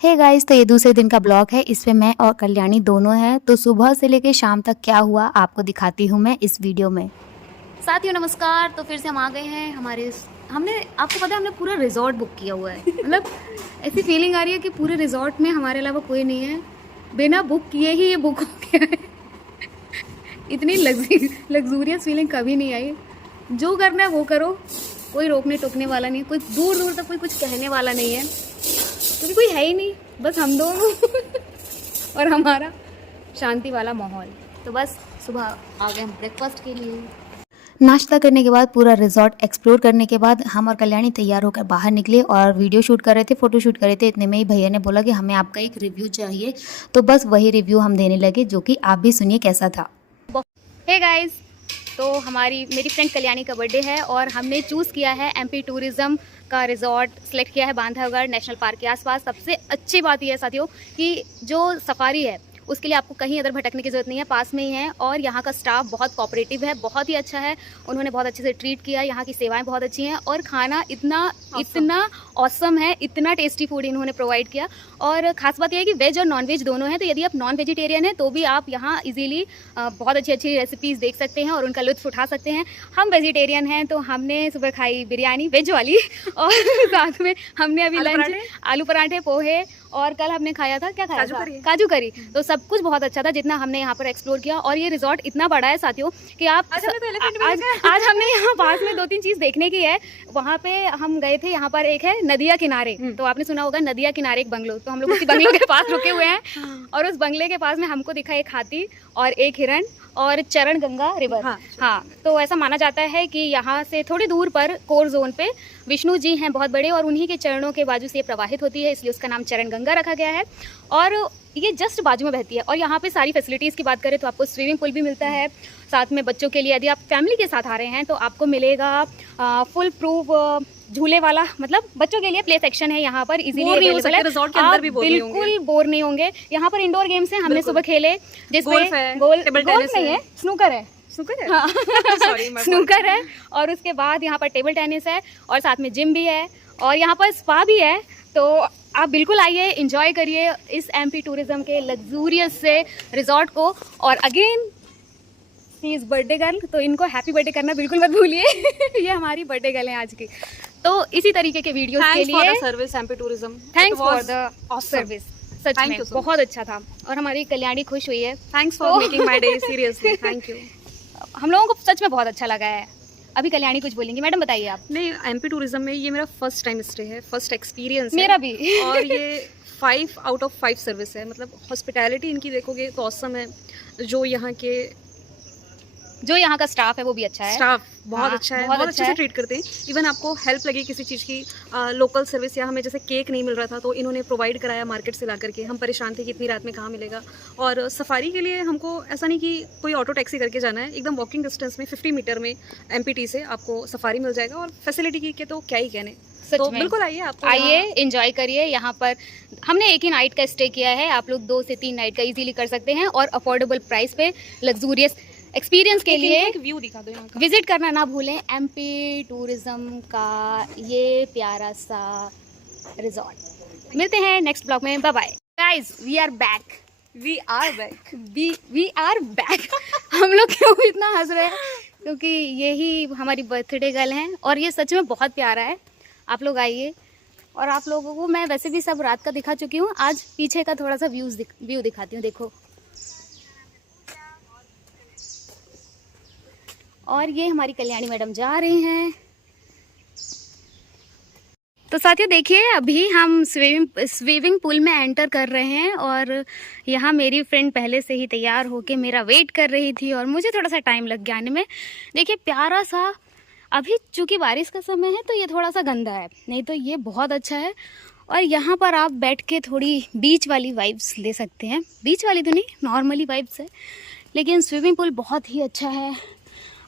Hey guys, तो ये दूसरे दिन का ब्लॉग है। इसमें मैं और कल्याणी दोनों हैं। तो सुबह से लेके शाम तक क्या हुआ आपको दिखाती हूँ मैं इस वीडियो में। साथियों नमस्कार। तो फिर से हम आ गए हैं हमने आपको पता है हमने पूरा रिजॉर्ट बुक किया हुआ है। मतलब ऐसी फीलिंग आ रही है कि पूरे रिजॉर्ट में हमारे अलावा कोई नहीं है। बिना बुक किए ही ये बुक हो गया है। इतनी लग्जूरियस फीलिंग कभी नहीं आई। जो करना है वो करो, कोई रोकने टोकने वाला नहीं, कोई दूर दूर तक कोई कुछ कहने वाला नहीं है, क्योंकि कोई है ही नहीं, बस हम दोनों और हमारा शांति वाला माहौल। तो बस सुबह आ गए हम ब्रेकफास्ट के लिए। नाश्ता करने के बाद पूरा रिजॉर्ट एक्सप्लोर करने के बाद हम और कल्याणी तैयार होकर बाहर निकले और वीडियो शूट कर रहे थे, फोटो शूट कर रहे थे। इतने में ही भैया ने बोला कि हमें आपका एक रिव्यू चाहिए। तो बस वही रिव्यू हम देने लगे, जो कि आप भी सुनिए कैसा था। हे गाइस, तो मेरी फ्रेंड कल्याणी का बर्थडे है और हमने चूज़ किया है एमपी टूरिज़्म का रिजॉर्ट सेलेक्ट किया है बांधवगढ़ नेशनल पार्क के आसपास। सबसे अच्छी बात यह है साथियों कि जो सफारी है उसके लिए आपको कहीं अदर भटकने की ज़रूरत नहीं है, पास में ही है। और यहाँ का स्टाफ बहुत कोऑपरेटिव है, बहुत ही अच्छा है। उन्होंने बहुत अच्छे से ट्रीट किया, यहाँ की सेवाएं बहुत अच्छी हैं और खाना इतना ऑसम है, इतना टेस्टी फूड इन्होंने प्रोवाइड किया। और ख़ास बात यह है कि वेज और नॉन वेज दोनों हैं। तो यदि आप नॉन वेजिटेरियन हैं तो भी आप यहाँ इजीली बहुत अच्छी अच्छी रेसिपीज़ देख सकते हैं और उनका लुत्फ़ उठा सकते हैं। हम वेजिटेरियन हैं तो हमने सुबह खाई बिरयानी वेज वाली और साथ में हमने अभी लंच आलू पराठे, पोहे और कल हमने खाया था, क्या खाया था, काजू करी। तो सब कुछ बहुत अच्छा था जितना हमने यहाँ पर एक्सप्लोर किया। और ये रिजॉर्ट इतना बड़ा है साथियों कि आप आज हमने यहाँ पास में 2-3 चीज़ देखने की है। वहाँ पे हम गए थे, यहाँ पर एक है नदिया किनारे। तो आपने सुना होगा नदिया किनारे एक बंगलो, तो हम लोग उसी बंगलो के पास रुके हुए हैं। और उस बंगले के पास में हमको दिखा एक हाथी और एक हिरण और चरण गंगा रिवर। हाँ, तो ऐसा माना जाता है कि यहाँ से थोड़ी दूर पर कोर जोन पे विष्णु जी हैं बहुत बड़े और उन्हीं के चरणों के बाजू से ये प्रवाहित होती है, इसलिए उसका नाम चरण गंगा रखा गया है। और ये जस्ट बाजू में बहती है। और यहाँ पे सारी फैसिलिटीज़ की बात करें तो आपको स्विमिंग पूल भी मिलता है। साथ में बच्चों के लिए यदि आप फैमिली के साथ आ रहे हैं तो आपको मिलेगा फुल प्रूफ झूले वाला, मतलब बच्चों के लिए प्ले सेक्शन है यहाँ पर इजीली अवेलेबल है। रिजॉर्ट के अंदर भी बिल्कुल बोर नहीं होंगे। यहाँ पर इंडोर गेम्स हैं, हमने सुबह खेले, जिसमें गोल्फ नहीं है, स्नूकर है। हाँ। स्नूकर है और उसके बाद यहाँ पर टेबल टेनिस है और साथ में जिम भी है और यहाँ पर स्पा भी है। तो आप बिल्कुल आइए, एंजॉय करिए इस एमपी टूरिज्म के लग्जूरियस से रिजॉर्ट को। और again she is birthday girl, तो इनको हैप्पी बर्थडे करना बिल्कुल मत भूलिए। ये हमारी बर्थडे गर्ल है आज की। तो इसी तरीके के वीडियोस के लिए service MP tourism, thanks for the service. सच में बहुत अच्छा था और हमारी कल्याणी खुश हुई है। Thanks for making my day, seriously thank you. हम लोगों को सच में बहुत अच्छा लगा है। अभी कल्याणी कुछ बोलेंगी, मैडम बताइए आप। नहीं, एमपी टूरिज्म में ये मेरा फर्स्ट टाइम स्टे है, फर्स्ट एक्सपीरियंस मेरा भी। और ये 5 आउट ऑफ 5 सर्विस है। मतलब हॉस्पिटैलिटी इनकी देखोगे तो ऑसम है। जो यहाँ का स्टाफ है वो भी अच्छा है, स्टाफ बहुत अच्छा है, बहुत अच्छे से ट्रीट करते हैं। इवन आपको हेल्प लगी किसी चीज़ की, लोकल सर्विस, या हमें जैसे केक नहीं मिल रहा था तो इन्होंने प्रोवाइड कराया मार्केट से ला करके। हम परेशान थे कि इतनी रात में कहाँ मिलेगा। और सफारी के लिए हमको ऐसा नहीं कि कोई ऑटो टैक्सी करके जाना है, एकदम वॉकिंग डिस्टेंस में 50 मीटर में एमपीटी से आपको सफारी मिल जाएगा। और फैसिलिटी की के तो क्या ही कहने, तो बिल्कुल आइए, आप आइए, एंजॉय करिए। यहाँ पर हमने एक ही नाइट का स्टे किया है, आप लोग 2 से 3 नाइट का इजीली कर सकते हैं और अफोर्डेबल प्राइस पे लग्जूरियस एक्सपीरियंस के लिए एक व्यू दिखा दो, यहाँ विजिट करना ना भूलें एमपी टूरिज्म का ये प्यारा सा रिजॉर्ट। मिलते हैं नेक्स्ट ब्लॉग में, bye bye guys. We are back. हम लोग क्यों इतना हंस रहे हैं, क्योंकि यही हमारी बर्थडे गर्ल हैं और ये सच में बहुत प्यारा है। आप लोग आइए। और आप लोगों को मैं वैसे भी सब रात का दिखा चुकी हूँ, आज पीछे का थोड़ा सा व्यू दिखाती हूँ, देखो। और ये हमारी कल्याणी मैडम जा रही हैं। तो साथियों देखिए, अभी हम स्विमिंग पूल में एंटर कर रहे हैं और यहाँ मेरी फ्रेंड पहले से ही तैयार होके मेरा वेट कर रही थी और मुझे थोड़ा सा टाइम लग गया आने में। देखिए प्यारा सा, अभी चूँकि बारिश का समय है तो ये थोड़ा सा गंदा है, नहीं तो ये बहुत अच्छा है। और यहाँ पर आप बैठ के थोड़ी बीच वाली वाइब्स ले सकते हैं। बीच वाली तो नहीं, नॉर्मली वाइब्स है, लेकिन स्विमिंग पूल बहुत ही अच्छा है,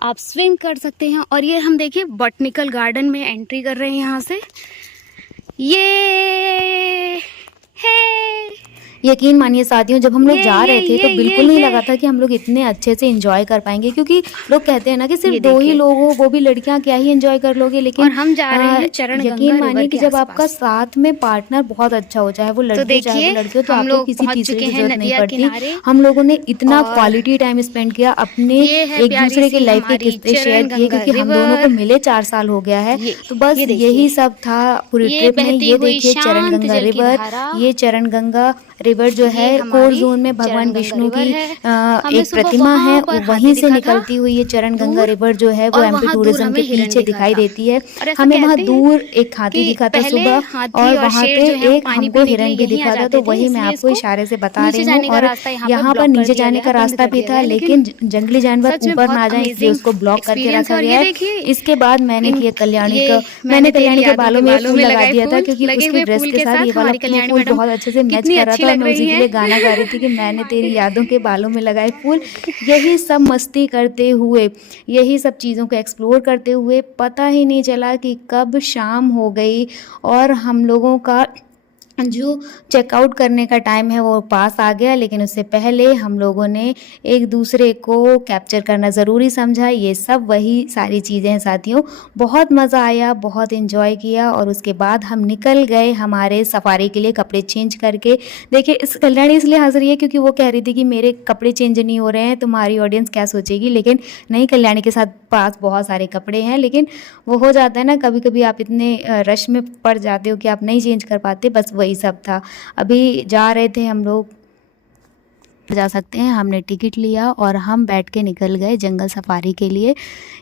आप स्विम कर सकते हैं। और ये हम देखिए बॉटनिकल गार्डन में एंट्री कर रहे हैं यहाँ से। ये है यकीन मानिए साथियों, जब हम लोग जा रहे थे तो बिल्कुल नहीं ये। लगा था कि हम लोग इतने अच्छे से एंजॉय कर पाएंगे, क्योंकि लोग कहते हैं ना कि सिर्फ ये 2 ही देखिए। लोग हो, वो भी लड़कियां, क्या ही एंजॉय कर लोगे। और लेकिन हम जा रहे हैं चरण यकीन गंगा मानिए रिवर कि के जब आपका आसपास। साथ में पार्टनर बहुत अच्छा हो, चाहे वो तो लड़की हो चाहे वो देखिए लड़की हो, तो हम आपको लोग किसी पहुंच तीसरे चुके की हैं जरूरत नहीं नदिया पड़ती। किनारे हम लोगों ने इतना और क्वालिटी टाइम स्पेंड किया, अपने ये है एक प्यारी दूसरे के सी लाइफ के हमारी किस्से चरण शेयर किए, गंगा क्योंकि हम दोनों को रिवर। मिले 4 साल हो गया है। तो बस ये देखिए यही सब था पूरी ये ट्रिप में। बहती ये हुई देखिए चरण शांत गंगा जल की रिवर, धारा। ये चरण गंगा रिवर जो ये है कोर हमारी जोन में भगवान चरण गंगा विष्णु रिवर की है। हमें एक सुबह प्रतिमा है, वहां पर वहीं हाथी से दिखा था निकलती हुई ये चरण गंगा दूर, रिवर जो है वो और एमपी वहां दूर टूरिज्म हमें के हिरण पीछे दिखा दिखाई था। देती है। और ऐसा हमें वहां कहते हैं दूर एक हाथी कि दिखा था पहले सुबह, हाथी और और वहां शेर पे जो है वो एक पानी हमको पीने के हिरण लिए भी यहीं आ दिखा था। जाते तो थे, वही मैं इसलिए आपको इसको इशारे से बता नीचे रही हूँ। जाने का और रास्ता यहाँ पर यहाँ पर ब्लॉक कर नीचे दिया जाने गया का है, बंद रास्ता कर भी दिया था, गया है। लेकिन जंगली जानवर सच में ऊपर बहुत ना जाए, इसलिए अमेजिंग उसको ब्लॉक करके एक्सपीरियंस रखा है। और गया ये है। देखिए इसके बाद मैंने इन किया कल्याणी ये का, मैंने तेरी कल्याणी के यादों बालों के में ये बालों फूल में लगा लगाए दिया था, फूल, क्योंकि लगे उसके हुए ड्रेस फूल के के साथ ये साथ वाला हमारी कल्याणी फूल मैडम बहुत अच्छे से मैच कितनी कर रहा अच्छी था। और लग मैं रही उसी के लिए हैं। गाना गा रही थी कि मैंने तेरी यादों के बालों में लगाए फूल। यही सब मस्ती करते हुए, यही सब चीज़ों को एक्सप्लोर करते हुए पता ही नहीं चला कि कब शाम हो गई, और हम लोगों का जो चेकआउट करने का टाइम है वो पास आ गया। लेकिन उससे पहले हम लोगों ने एक दूसरे को कैप्चर करना ज़रूरी समझा। ये सब वही सारी चीज़ें हैं साथियों। बहुत मज़ा आया, बहुत इन्जॉय किया, और उसके बाद हम निकल गए हमारे सफारी के लिए कपड़े चेंज करके। देखिए इस कल्याणी इसलिए हंस रही है क्योंकि वो कह रही थी कि मेरे कपड़े चेंज नहीं हो रहे हैं, तुम्हारी ऑडियंस क्या सोचेगी। लेकिन नहीं, कल्याणी के साथ पास बहुत सारे कपड़े हैं, लेकिन वो हो जाता है ना, कभी कभी आप इतने रश में पड़ जाते हो कि आप नहीं चेंज कर पाते। बस वही सब था। अभी जा रहे थे हम लोग, जा सकते हैं, हमने टिकट लिया और हम बैठ के निकल गए जंगल सफारी के लिए।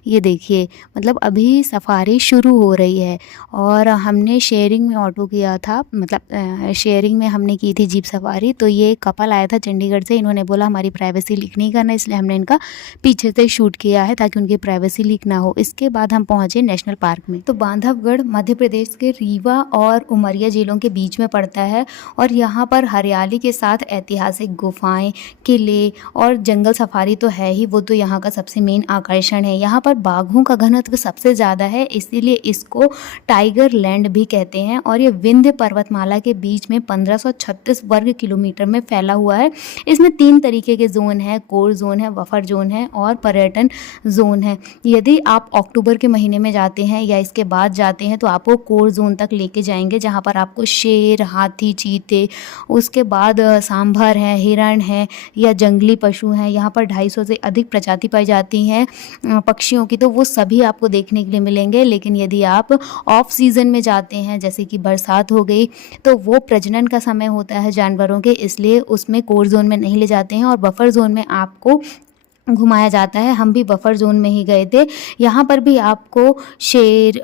ये देखिए, मतलब अभी सफारी शुरू हो रही है, और हमने शेयरिंग में ऑटो किया था, मतलब शेयरिंग में हमने की थी जीप सफारी। तो ये कपल आया था चंडीगढ़ से, इन्होंने बोला हमारी प्राइवेसी लीक नहीं करना, इसलिए हमने इनका पीछे से शूट किया है ताकि उनकी प्राइवेसी लीक ना हो। इसके बाद हम पहुँचे नेशनल पार्क में। तो बांधवगढ़ मध्य प्रदेश के रीवा और उमरिया जिलों के बीच में पड़ता है, और यहाँ पर हरियाली के साथ ऐतिहासिक गुफाएं, किले और जंगल सफारी तो है ही, वो तो यहाँ का सबसे मेन आकर्षण है। यहाँ पर बाघों का घनत्व सबसे ज़्यादा है, इसीलिए इसको टाइगर लैंड भी कहते हैं। और ये विंध्य पर्वतमाला के बीच में 1536 वर्ग किलोमीटर में फैला हुआ है। इसमें 3 तरीके के जोन है, कोर जोन है, बफर जोन है और पर्यटन जोन है। यदि आप अक्टूबर के महीने में जाते हैं या इसके बाद जाते हैं तो आपको कोर जोन तक लेके जाएंगे, जहाँ पर आपको शेर, हाथी, चीते, उसके बाद सांभर है, हिरण है या जंगली पशु हैं। यहाँ पर 250 से अधिक प्रजाति पाई जाती हैं पक्षियों की, तो वो सभी आपको देखने के लिए मिलेंगे। लेकिन यदि आप ऑफ सीज़न में जाते हैं, जैसे कि बरसात हो गई, तो वो प्रजनन का समय होता है जानवरों के, इसलिए उसमें कोर जोन में नहीं ले जाते हैं और बफर जोन में आपको घुमाया जाता है। हम भी बफर जोन में ही गए थे। यहाँ पर भी आपको शेर,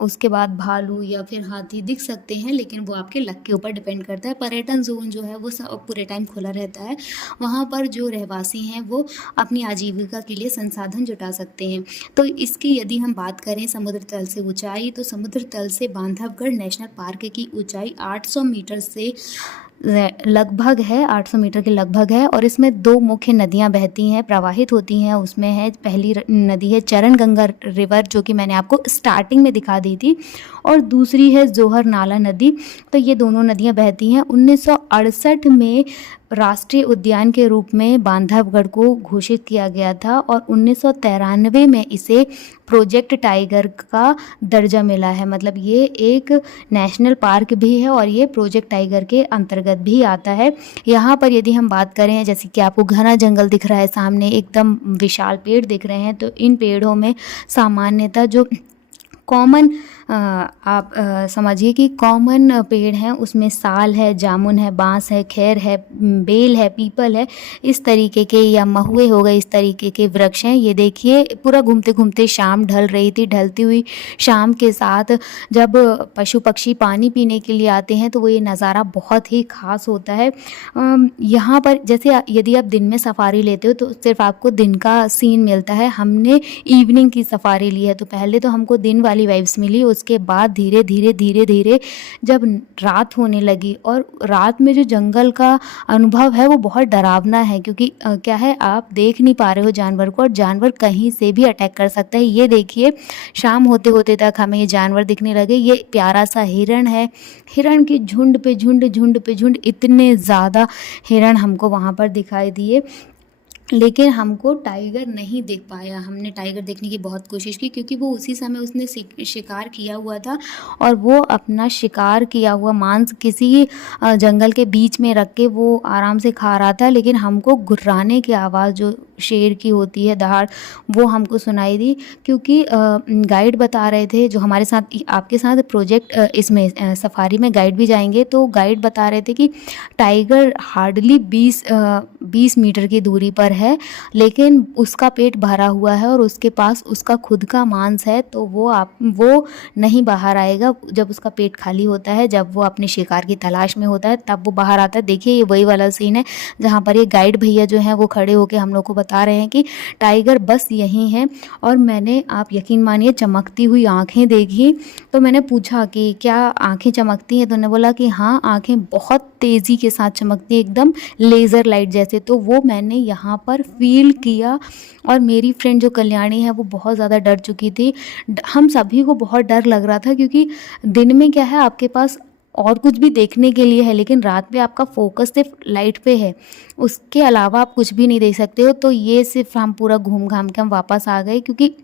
उसके बाद भालू या फिर हाथी दिख सकते हैं, लेकिन वो आपके लक के ऊपर डिपेंड करता है। पर्यटन जोन जो है वो पूरे टाइम खुला रहता है। वहाँ पर जो रहवासी हैं वो अपनी आजीविका के लिए संसाधन जुटा सकते हैं। तो इसकी यदि हम बात करें समुद्र तल से ऊंचाई, तो समुद्र तल से बांधवगढ़ नेशनल पार्क की ऊंचाई 800 मीटर से लगभग है, 800 मीटर के लगभग है। और इसमें 2 मुख्य नदियां बहती हैं, प्रवाहित होती हैं। उसमें है, पहली नदी है चरण गंगा रिवर, जो कि मैंने आपको स्टार्टिंग में दिखा दी थी, और दूसरी है जोहर नाला नदी। तो ये दोनों नदियां बहती हैं। 1968 में राष्ट्रीय उद्यान के रूप में बांधवगढ़ को घोषित किया गया था, और 1993 में इसे प्रोजेक्ट टाइगर का दर्जा मिला है। मतलब ये एक नेशनल पार्क भी है और ये प्रोजेक्ट टाइगर के अंतर्गत भी आता है। यहाँ पर यदि हम बात करें, जैसे कि आपको घना जंगल दिख रहा है सामने, एकदम विशाल पेड़ दिख रहे हैं, तो इन पेड़ों में सामान्यतः जो कॉमन आप समझिए कि कॉमन पेड़ हैं, उसमें साल है, जामुन है, बांस है, खैर है, बेल है, पीपल है, इस तरीके के, या महुए हो गए, इस तरीके के वृक्ष हैं। ये देखिए, पूरा घूमते घूमते शाम ढल रही थी। ढलती हुई शाम के साथ जब पशु पक्षी पानी पीने के लिए आते हैं तो वो ये नज़ारा बहुत ही ख़ास होता है। यहाँ पर जैसे यदि आप दिन में सफारी लेते हो तो सिर्फ आपको दिन का सीन मिलता है। हमने इवनिंग की सफारी ली है, तो पहले तो हमको दिन वाली वाइब्स मिली, उसके बाद धीरे धीरे धीरे धीरे जब रात होने लगी, और रात में जो जंगल का अनुभव है वो बहुत डरावना है, क्योंकि क्या है, आप देख नहीं पा रहे हो जानवर को, और जानवर कहीं से भी अटैक कर सकता है। ये देखिए, शाम होते होते तक हमें ये जानवर दिखने लगे। ये प्यारा सा हिरण है, हिरण की झुंड पे झुंड, झुंड पे झुंड, इतने ज़्यादा हिरण हमको वहाँ पर दिखाई दिए, लेकिन हमको टाइगर नहीं देख पाया। हमने टाइगर देखने की बहुत कोशिश की, क्योंकि वो उसी समय उसने शिकार किया हुआ था, और वो अपना शिकार किया हुआ मांस किसी जंगल के बीच में रख के वो आराम से खा रहा था। लेकिन हमको गुर्राने की आवाज़ जो शेर की होती है, दहाड़, वो हमको सुनाई दी, क्योंकि गाइड बता रहे थे, जो हमारे साथ आपके साथ प्रोजेक्ट इसमें सफारी में गाइड भी जाएंगे, तो गाइड बता रहे थे कि टाइगर हार्डली 20 मीटर की दूरी पर है, लेकिन उसका पेट भरा हुआ है और उसके पास उसका खुद का मांस है, तो वो नहीं बाहर आएगा। जब उसका पेट खाली होता है, जब वो अपने शिकार की तलाश में होता है, तब वो बाहर आता है। देखिए, ये वही वाला सीन है जहाँ पर ये गाइड भैया जो हैं वो खड़े होकर हम लोग को बता रहे हैं कि टाइगर बस यहीं है। और मैंने, आप यकीन मानिए, चमकती हुई आँखें देखी। तो मैंने पूछा कि क्या आँखें चमकती हैं, तो उन्होंने बोला कि हाँ, आँखें बहुत तेज़ी के साथ चमकती है, एकदम लेज़र लाइट जैसे। तो वो मैंने यहाँ पर फील किया। और मेरी फ्रेंड जो कल्याणी है वो बहुत ज़्यादा डर चुकी थी। हम सभी को बहुत डर लग रहा था, क्योंकि दिन में क्या है, आपके पास और कुछ भी देखने के लिए है, लेकिन रात में आपका फोकस सिर्फ लाइट पे है, उसके अलावा आप कुछ भी नहीं देख सकते हो। तो ये सिर्फ हम पूरा घूम घाम के हम वापस आ गए, क्योंकि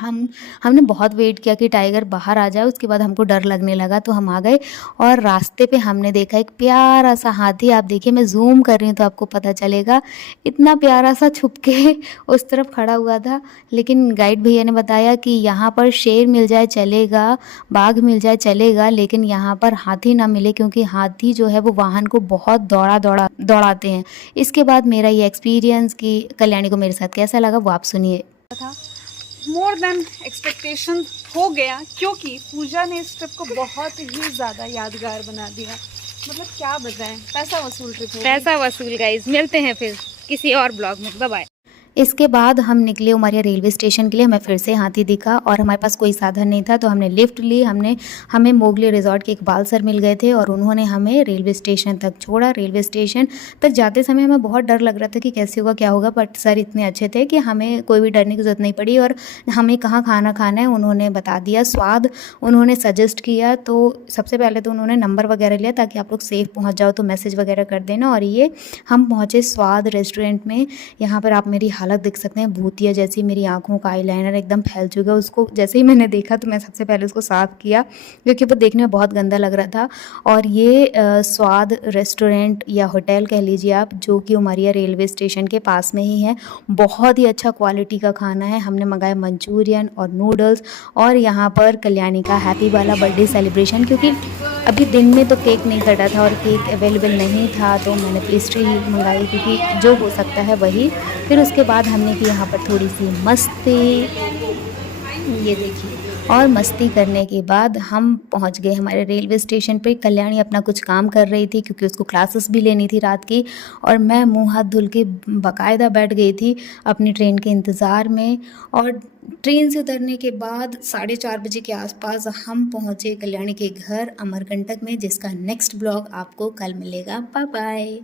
हमने बहुत वेट किया कि टाइगर बाहर आ जाए। उसके बाद हमको डर लगने लगा, तो हम आ गए। और रास्ते पे हमने देखा एक प्यारा सा हाथी। आप देखिए, मैं जूम कर रही हूँ तो आपको पता चलेगा, इतना प्यारा सा छुप के उस तरफ खड़ा हुआ था। लेकिन गाइड भैया ने बताया कि यहाँ पर शेर मिल जाए चलेगा, बाघ मिल जाए चलेगा, लेकिन यहाँ पर हाथी ना मिले, क्योंकि हाथी जो है वो वाहन को बहुत दौड़ाते हैं। इसके बाद मेरा ये एक्सपीरियंस कि कल्याणी को मेरे साथ कैसा लगा वो आप सुनिए। था मोर देन एक्सपेक्टेशन हो गया, क्योंकि पूजा ने इस ट्रिप को बहुत ही ज़्यादा यादगार बना दिया। मतलब क्या बताएं, पैसा वसूल ट्रिप हो गई। पैसा वसूल गाइज। मिलते हैं फिर किसी और ब्लॉग में। Bye bye. इसके बाद हम निकले उमरिया रेलवे स्टेशन के लिए। हमें फिर से हाथी दिखा, और हमारे पास कोई साधन नहीं था, तो हमने लिफ्ट ली। हमें मोगली रिजॉर्ट के इकबाल सर मिल गए थे, और उन्होंने हमें रेलवे स्टेशन तक छोड़ा। रेलवे स्टेशन तक जाते समय हमें बहुत डर लग रहा था कि कैसे होगा, क्या होगा, बट सर इतने अच्छे थे कि हमें कोई भी डरने की ज़रूरत नहीं पड़ी। और हमें कहाँ खाना खाना है उन्होंने बता दिया, स्वाद उन्होंने सजेस्ट किया। तो सबसे पहले तो उन्होंने नंबर वगैरह लिया ताकि आप लोग सेफ़ पहुँच जाओ, तो मैसेज वगैरह कर देना। और ये हम पहुँचे स्वाद रेस्टोरेंट में। यहाँ पर आप मेरी हालत देख सकते हैं, भूतिया जैसी मेरी आंखों का आईलाइनर एकदम फैल चुका है। उसको जैसे ही मैंने देखा तो मैं सबसे पहले उसको साफ़ किया, क्योंकि वो देखने में बहुत गंदा लग रहा था। और ये स्वाद रेस्टोरेंट या होटल कह लीजिए आप, जो कि उमरिया रेलवे स्टेशन के पास में ही है। बहुत ही अच्छा क्वालिटी का खाना है। हमने मंगाया मंचूरियन और नूडल्स, और यहाँ पर कल्याणी का हैप्पी वाला बर्थडे सेलिब्रेशन, क्योंकि अभी दिन में तो केक नहीं कटा था और केक अवेलेबल नहीं था, तो मैंने पेस्ट्री ही मंगाई, क्योंकि जो हो सकता है वही। फिर उसके बाद हमने की यहाँ पर थोड़ी सी मस्ती, ये देखिए। और मस्ती करने के बाद हम पहुँच गए हमारे रेलवे स्टेशन पे। कल्याणी अपना कुछ काम कर रही थी, क्योंकि उसको क्लासेस भी लेनी थी रात की, और मैं मुंह हाथ धुल के बाकायदा बैठ गई थी अपनी ट्रेन के इंतज़ार में। और ट्रेन से उतरने के बाद 4:30 बजे के आसपास हम पहुँचे कल्याणी के घर अमरकंटक में, जिसका नेक्स्ट ब्लॉग आपको कल मिलेगा। Bye bye.